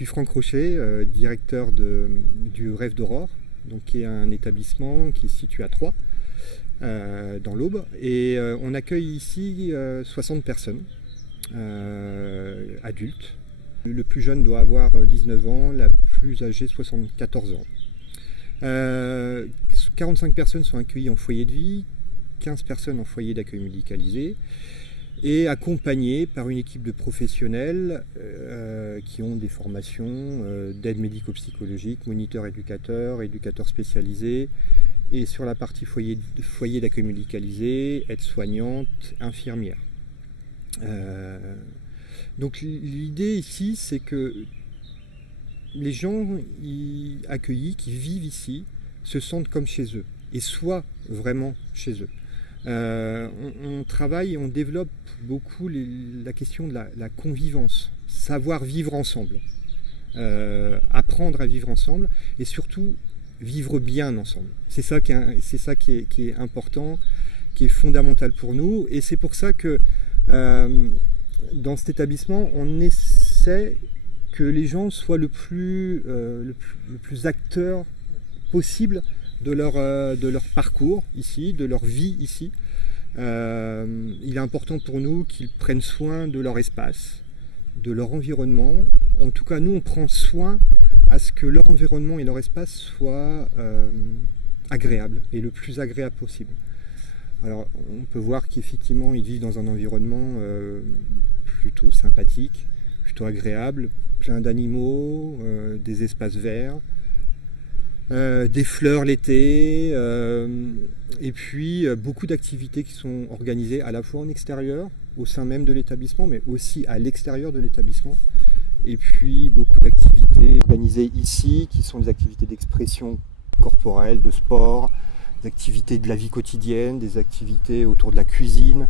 suis Franck Rochet, directeur du Rêve d'Aurore, donc qui est un établissement qui se situe à Troyes, dans l'Aube. Et on accueille ici 60 personnes, adultes. Le plus jeune doit avoir 19 ans, la plus âgée 74 ans. 45 personnes sont accueillies en foyer de vie, 15 personnes en foyer d'accueil médicalisé, et accompagnées par une équipe de professionnels qui ont des formations d'aide médico-psychologique, moniteurs éducateurs, éducateurs spécialisés, et sur la partie foyer d'accueil médicalisé, aide-soignante, infirmière. Donc l'idée ici, c'est que les gens accueillis, qui vivent ici, se sentent comme chez eux, et soient vraiment chez eux. On travaille, on développe beaucoup la question de la convivence, savoir vivre ensemble, apprendre à vivre ensemble, et surtout vivre bien ensemble. C'est ça qui est important, qui est fondamental pour nous, et c'est pour ça que dans cet établissement, on essaie que les gens soient le plus acteurs possible de leur parcours ici, de leur vie ici. Il est important pour nous qu'ils prennent soin de leur espace, de leur environnement. En tout cas, nous, on prend soin à ce que leur environnement et leur espace soient agréables, et le plus agréable possible. Alors, on peut voir qu'effectivement, ils vivent dans un environnement plutôt sympathique, plutôt agréable, plein d'animaux, des espaces verts, des fleurs l'été, et puis beaucoup d'activités qui sont organisées à la fois en extérieur, au sein même de l'établissement, mais aussi à l'extérieur de l'établissement. Et puis beaucoup d'activités organisées ici, qui sont des activités d'expression corporelle, de sport, des activités de la vie quotidienne, des activités autour de la cuisine,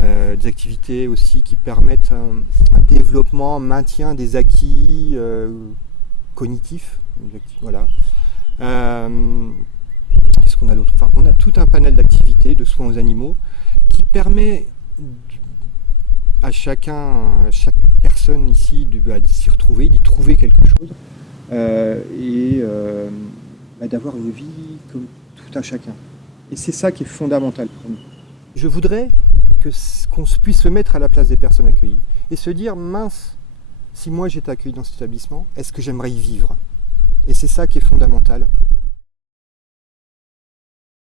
des activités aussi qui permettent un développement, un maintien des acquis cognitifs. Voilà. Qu'est-ce qu'on a d'autre ? Enfin, on a tout un panel d'activités de soins aux animaux qui permet à chaque personne ici de s'y retrouver, d'y trouver quelque chose et d'avoir une vie comme tout un chacun. Et c'est ça qui est fondamental pour nous. Je voudrais qu'on puisse se mettre à la place des personnes accueillies et se dire, mince, si moi j'étais accueilli dans cet établissement, est-ce que j'aimerais y vivre ? Et c'est ça qui est fondamental